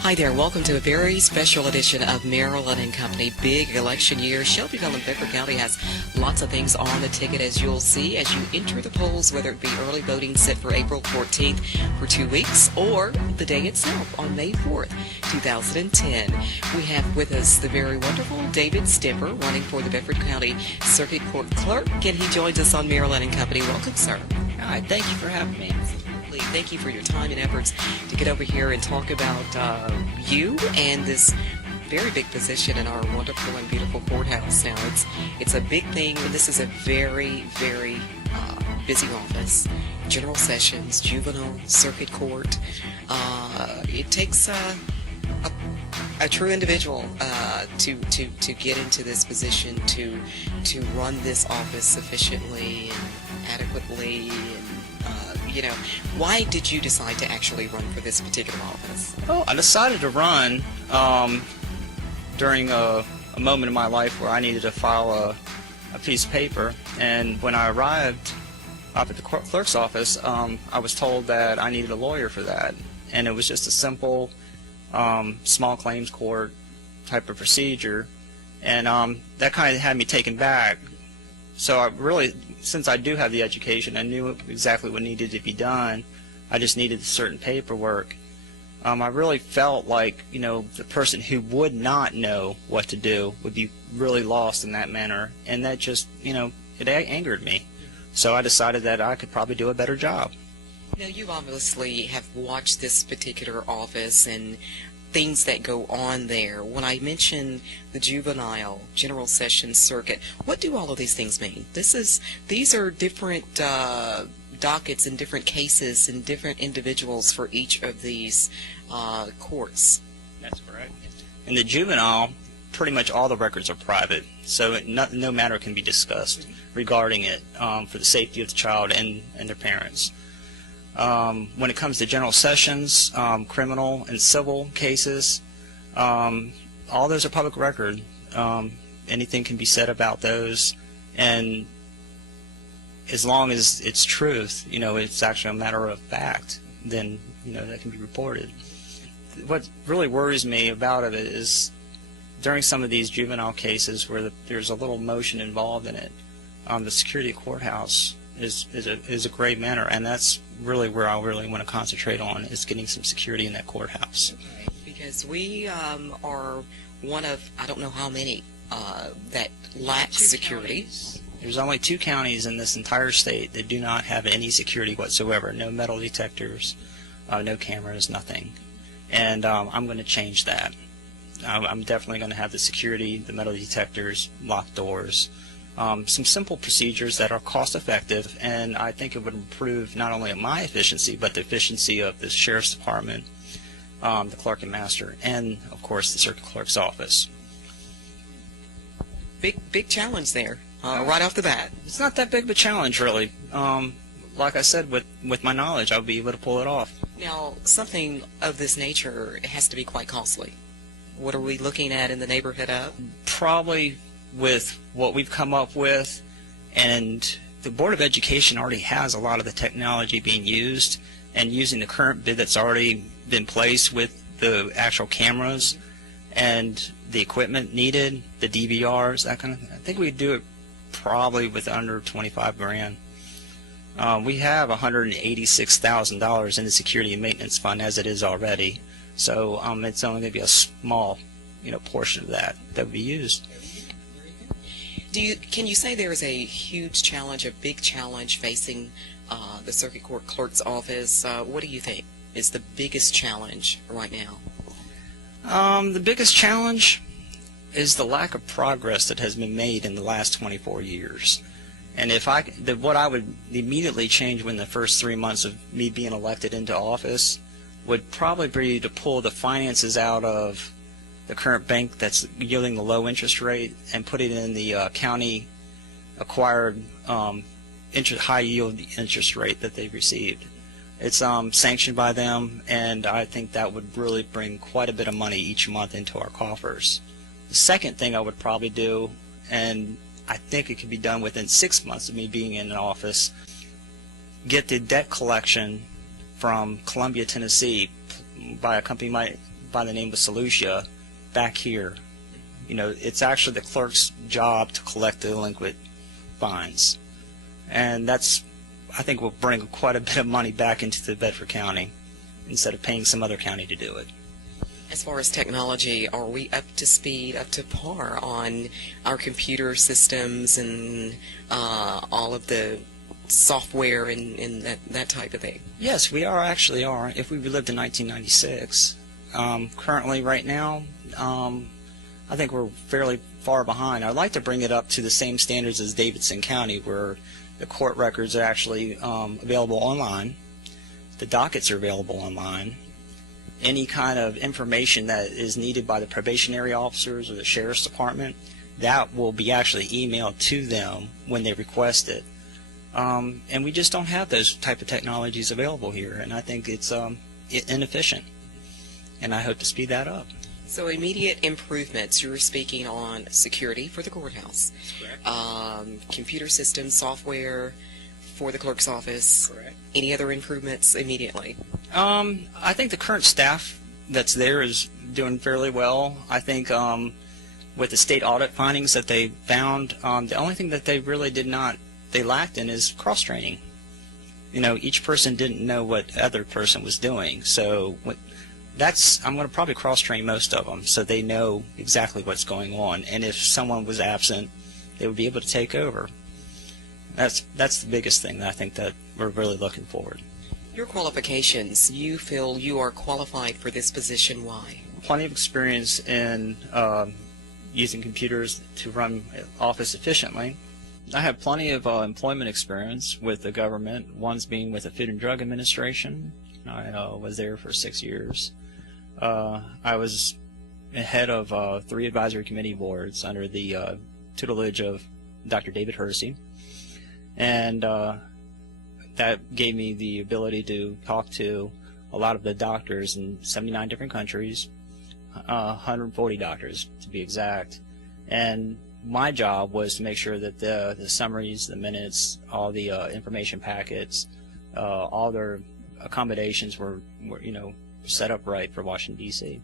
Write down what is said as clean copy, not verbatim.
Hi there, welcome to a very special edition of Maryland and Company. Big election year. Shelbyville and Bedford County has lots of things on the ticket, as you'll see as you enter the polls, whether it be early voting set for April 14th for 2 weeks or the day itself on May 4th, 2010. We have with us the very wonderful David Stemper, running for the Bedford County Circuit Court Clerk, and he joins us on Maryland and Company. Welcome, sir. Hi, thank you for having me. Thank you for your time and efforts to get over here and talk about you and this very big position in our wonderful and beautiful courthouse. Now, it's a big thing, and this is a very, very busy office. General Sessions, Juvenile, Circuit Court. It takes a true individual to get into this position, to run this office sufficiently and adequately. Why did you decide to actually run for this particular office? Well, I decided to run during a moment in my life where I needed to file a piece of paper, and when I arrived up at the clerk's office, I was told that I needed a lawyer for that, and it was just a simple small claims court type of procedure, and that kind of had me taken back. So I really, since I do have the education, I knew exactly what needed to be done. I just needed certain paperwork. I really felt like, the person who would not know what to do would be really lost in that manner, and that just, it angered me. So I decided that I could probably do a better job. Now, you obviously have watched this particular office and things that go on there. When I mention the juvenile, general sessions circuit, what do all of these things mean? These are different dockets and different cases and different individuals for each of these courts. That's correct. In the juvenile, pretty much all the records are private, so no matter can be discussed regarding it for the safety of the child and their parents. When it comes to general sessions, criminal and civil cases, all those are public record. Anything can be said about those, and as long as it's truth, it's actually a matter of fact, then that can be reported. What really worries me about it is during some of these juvenile cases where there's a little motion involved in it, the security courthouse is a great manner, and that's really where I really want to concentrate on, is getting some security in that courthouse. Okay, because we are one of, I don't know how many, that lack security. There's only 2 counties in this entire state that do not have any security whatsoever. No metal detectors, no cameras, nothing. And I'm going to change that. I'm definitely going to have the security, the metal detectors, locked doors. Some simple procedures that are cost effective, and I think it would improve not only my efficiency but the efficiency of the sheriff's department, the clerk and master, and of course the circuit clerk's office. Big challenge there, right off the bat. It's not that big of a challenge, really. Like I said, with my knowledge, I'll be able to pull it off. Now, something of this nature has to be quite costly. What are we looking at in the neighborhood of? Probably, with what we've come up with, and the Board of Education already has a lot of the technology being used, and using the current bid that's already been placed with the actual cameras and the equipment needed, the DVRs, that kind of thing. I think we'd do it probably with under 25 grand. We have $186,000 in the security and maintenance fund as it is already, so it's only going to be a small portion of that would be used. Can you say there is a huge challenge, a big challenge facing the circuit court clerk's office? What do you think is the biggest challenge right now? The biggest challenge is the lack of progress that has been made in the last 24 years. And what I would immediately change within the first 3 months of me being elected into office would probably be to pull the finances out of the current bank that's yielding the low interest rate and put it in the county acquired high yield interest rate that they received. It's sanctioned by them, and I think that would really bring quite a bit of money each month into our coffers. The second thing I would probably do, and I think it could be done within 6 months of me being in office, get the debt collection from Columbia, Tennessee by a company by the name of Solutia back here. You know, it's actually the clerk's job to collect the delinquent fines, and that's, I think, will bring quite a bit of money back into the Bedford County instead of paying some other county to do it. As far as technology, are we up to speed, up to par on our computer systems and all of the software and that type of thing? Yes, we actually are. If we lived in 1996, currently right now, I think we're fairly far behind. I'd like to bring it up to the same standards as Davidson County, where the court records are actually available online. The dockets are available online. Any kind of information that is needed by the probationary officers or the sheriff's department, that will be actually emailed to them when they request it. And we just don't have those type of technologies available here, and I think it's inefficient. And I hope to speed that up. So immediate improvements, you were speaking on security for the courthouse. Correct. Computer systems, software for the clerk's office. Correct. Any other improvements immediately? I think the current staff that's there is doing fairly well. I think with the state audit findings that they found, the only thing that they really they lacked in is cross-training. You know, each person didn't know what the other person was doing, so I'm going to probably cross-train most of them so they know exactly what's going on, and if someone was absent, they would be able to take over. That's the biggest thing that I think that we're really looking forward. Your qualifications, you feel you are qualified for this position. Why? Plenty of experience in using computers to run office efficiently. I have plenty of employment experience with the government, one's being with the Food and Drug Administration. I was there for 6 years. I was head of 3 advisory committee boards under the tutelage of Dr. David Hersey, and that gave me the ability to talk to a lot of the doctors in 79 different countries, 140 doctors to be exact, and my job was to make sure that the summaries, the minutes, all the information packets, all their accommodations were set up right for Washington, D.C.